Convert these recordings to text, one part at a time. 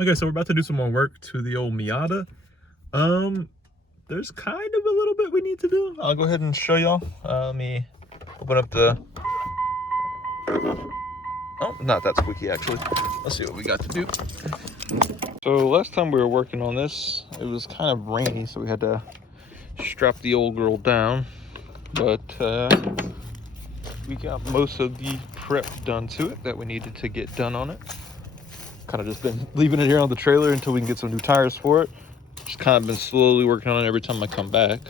Okay, so we're about to do some more work to the old Miata. There's kind of a little bit we need to do. I'll go ahead and show y'all. Let me open up the... Oh, not that squeaky, actually. Let's see what we got to do. So last time we were working on this, it was kind of rainy, so we had to strap the old girl down. But we got most of the prep done to it that we needed to get done on it. Kind of just been leaving it here on the trailer until we can get some new tires for it. Just kind of been slowly working on it every time I come back.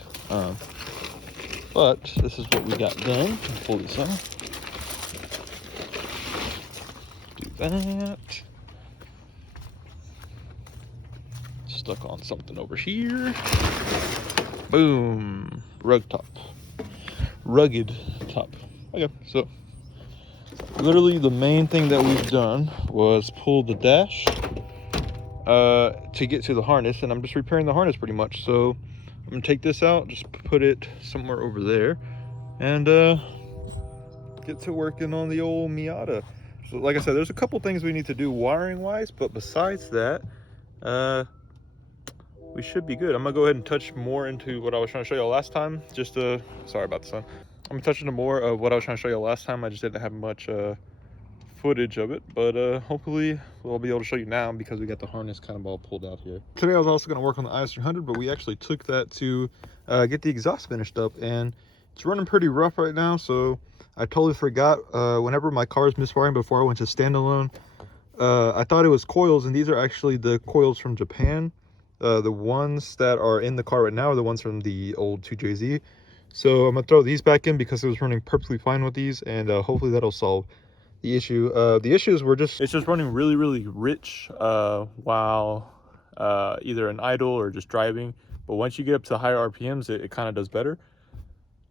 But this is what we got done. Pull this out. Do that. Stuck on something over here. Boom. Rugged top. Okay, so literally the main thing that we've done was pull the dash to get to the harness, and I'm just repairing the harness pretty much. So I'm gonna take this out, just put it somewhere over there, and get to working on the old Miata. So like I said, there's a couple things we need to do wiring wise, but besides that, we should be good. I'm gonna go ahead and touch more into what I was trying to show y'all last time. Just sorry about the sun. I'm gonna touch into more of what I was trying to show y'all last time. I just didn't have much footage of it, but hopefully we'll be able to show you now because we got the harness kind of all pulled out here. Today I was also going to work on the IS300, but we actually took that to get the exhaust finished up, and it's running pretty rough right now. So I totally forgot, whenever my car is misfiring before I went to standalone, I thought it was coils, and these are actually the coils from Japan. The ones that are in the car right now are the ones from the old 2JZ. So I'm gonna throw these back in because it was running perfectly fine with these, and hopefully that'll solve the issue. The issues were it's just running really rich while either in idle or just driving. But once you get up to higher RPMs, it kind of does better.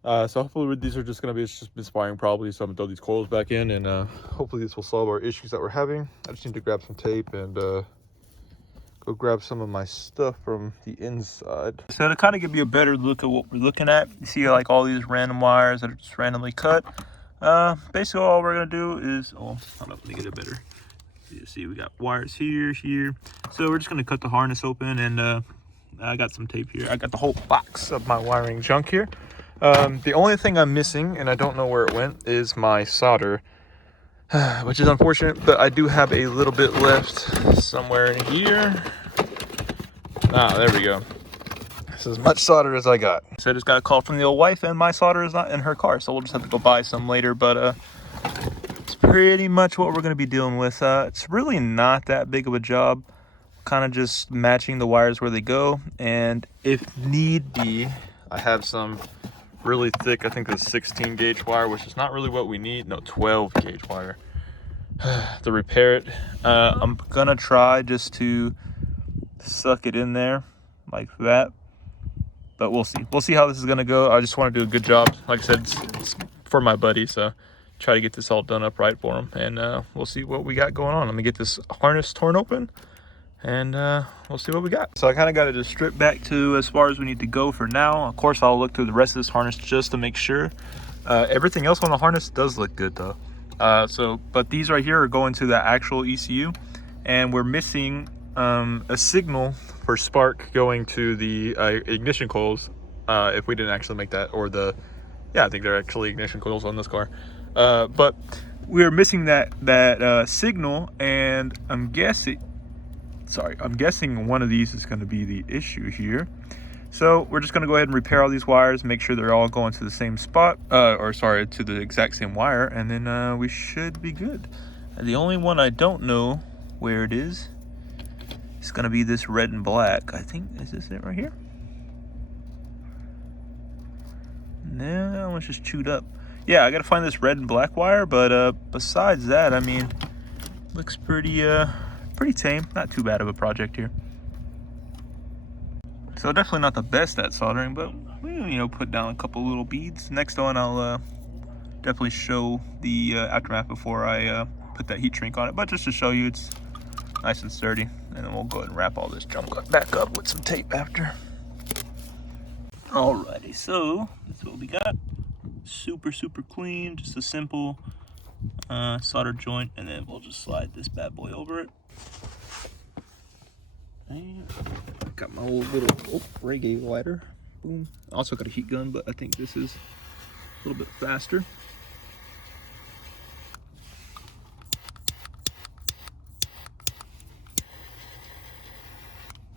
So hopefully these are just going to be just misfiring probably. So I'm gonna throw these coils back in, and hopefully this will solve our issues that we're having. I just need to grab some tape and go grab some of my stuff from the inside. So to kind of give you a better look at what we're looking at, you see like all these random wires that are just randomly cut. Basically all we're gonna do is, hold on, let me get it better. You see we got wires here. So we're just gonna cut the harness open, and I got some tape here. I got the whole box of my wiring junk here. The only thing I'm missing, and I don't know where it went, is my solder, which is unfortunate, but I do have a little bit left somewhere in here. There we go. This is as much solder as I got. So I just got a call from the old wife, and my solder is not in her car, so we'll just have to go buy some later. But it's pretty much what we're going to be dealing with. It's really not that big of a job, kind of just matching the wires where they go. And if need be, I have some really thick, I think it's 16 gauge wire, which is not really what we need. No, 12 gauge wire to repair it. I'm gonna try just to suck it in there like that. But we'll see. We'll see how this is gonna go. I just want to do a good job. Like I said, it's for my buddy, so try to get this all done up right for him. And we'll see what we got going on. Let me get this harness torn open, and we'll see what we got. So I kind of got to just strip back to as far as we need to go for now. Of course, I'll look through the rest of this harness just to make sure. Everything else on the harness does look good though. But these right here are going to the actual ECU, and we're missing a signal for spark going to the ignition coils. If we didn't actually make that, or I think they're actually ignition coils on this car. But we're missing that signal, and I'm guessing one of these is going to be the issue here. So we're just going to go ahead and repair all these wires, make sure they're all going to the same spot, to the exact same wire, and then we should be good. And the only one I don't know where it is going to be this red and black. I think, is this it right here? No, that one's just chewed up. Yeah, I got to find this red and black wire, but besides that, I mean, looks pretty tame. Not too bad of a project here. So definitely not the best at soldering, but put down a couple little beads. Next one, I'll definitely show the aftermath before I put that heat shrink on it. But just to show you, it's nice and sturdy. And then we'll go ahead and wrap all this junk back up with some tape after. Alrighty, so that's what we got. Super clean, just a simple solder joint, and then we'll just slide this bad boy over it. And I got my old little reggae lighter. Boom. Also got a heat gun, but I think this is a little bit faster.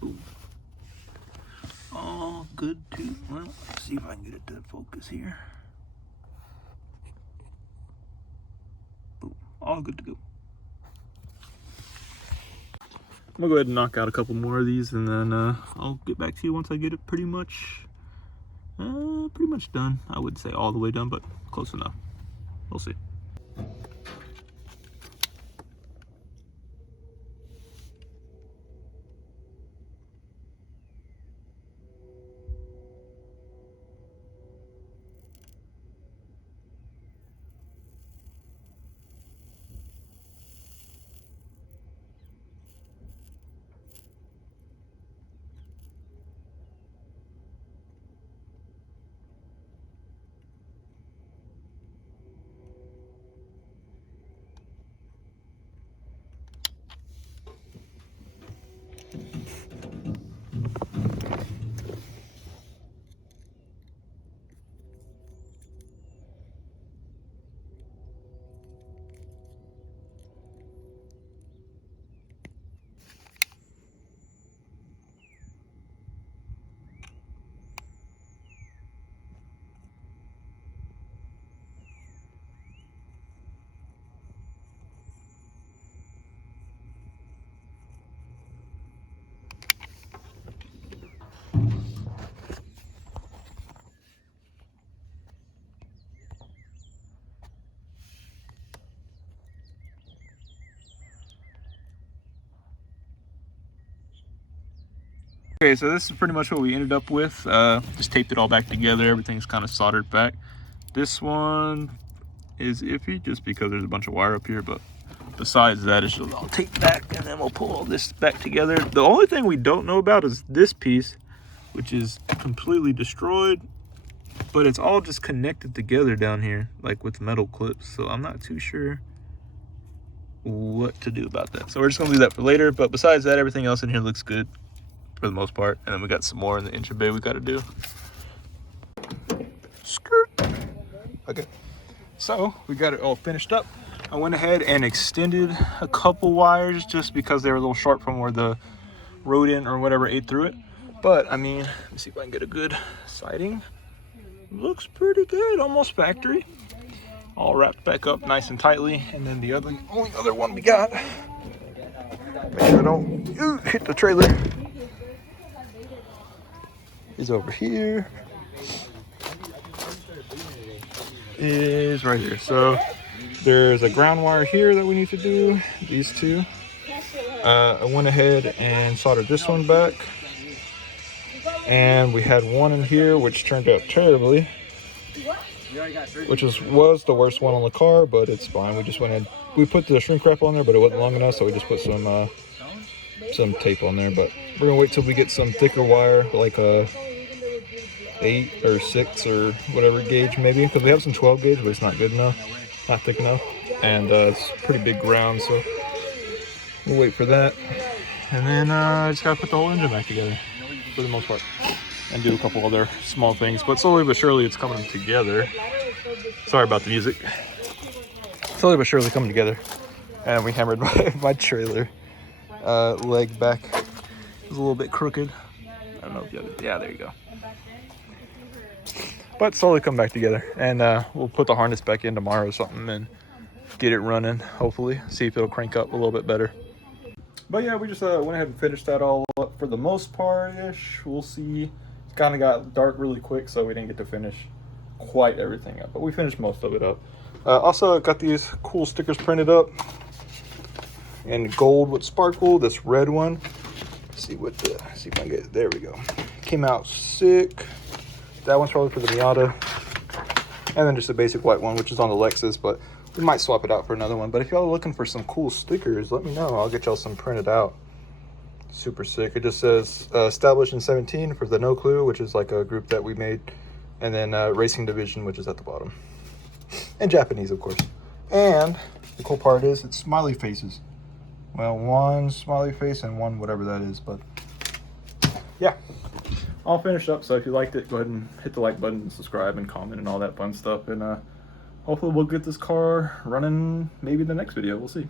Boom. All good to, well, let's see if I can get it to focus here. Boom. All good to go. I'm gonna go ahead and knock out a couple more of these, and then I'll get back to you once I get it pretty much done. I wouldn't say all the way done, but close enough. We'll see. Okay, so this is pretty much what we ended up with. Just taped it all back together. Everything's kind of soldered back. This one is iffy just because there's a bunch of wire up here, but besides that, it's just all taped back, and then we'll pull all this back together. The only thing we don't know about is this piece, which is completely destroyed, but it's all just connected together down here, like with metal clips. So I'm not too sure what to do about that. So we're just gonna leave that for later. But besides that, everything else in here looks good for the most part. And then we got some more in the engine bay we got to do. Skirt. Okay, so we got it all finished up. I went ahead and extended a couple wires just because they were a little short from where the rodent or whatever ate through it. But I mean, let me see if I can get a good sighting. Looks pretty good, almost factory. All wrapped back up nice and tightly. And then the only other one we got, make sure I don't hit the trailer, is over here. Is right here. So there's a ground wire here that we need to do, these two. I went ahead and soldered this one back, and we had one in here which turned out terribly, which was the worst one on the car, but it's fine. We just went ahead, we put the shrink wrap on there, but it wasn't long enough, so we just put some tape on there. But we're gonna wait till we get some thicker wire, like a 8 or 6 or whatever gauge maybe, because we have some 12 gauge, but it's not good enough, not thick enough, and it's pretty big ground, so we'll wait for that. And then I just gotta put the whole engine back together for the most part, and do a couple other small things, but slowly but surely it's coming together. Sorry about the music. Slowly but surely coming together. And we hammered my trailer leg back. It was a little bit crooked. I don't know if you have, yeah, there you go. But slowly come back together, and we'll put the harness back in tomorrow or something and get it running, hopefully. See if it'll crank up a little bit better. But yeah, we just went ahead and finished that all up for the most part-ish. We'll see. It kind of got dark really quick, so we didn't get to finish quite everything up, but we finished most of it up. Also, I got these cool stickers printed up in gold with sparkle. This red one. See if I can get it. There we go. Came out sick. That one's probably for the Miata, and then just a basic white one, which is on the Lexus, but we might swap it out for another one. But if y'all are looking for some cool stickers, let me know. I'll get y'all some printed out. Super sick. It just says established in 17 for the No Clue, which is like a group that we made, and then Racing Division, which is at the bottom, and Japanese, of course. And the cool part is it's smiley faces. Well, one smiley face and one whatever that is, but yeah, all finished up. So if you liked it, go ahead and hit the like button, and subscribe, and comment, and all that fun stuff. And hopefully we'll get this car running maybe in the next video. We'll see.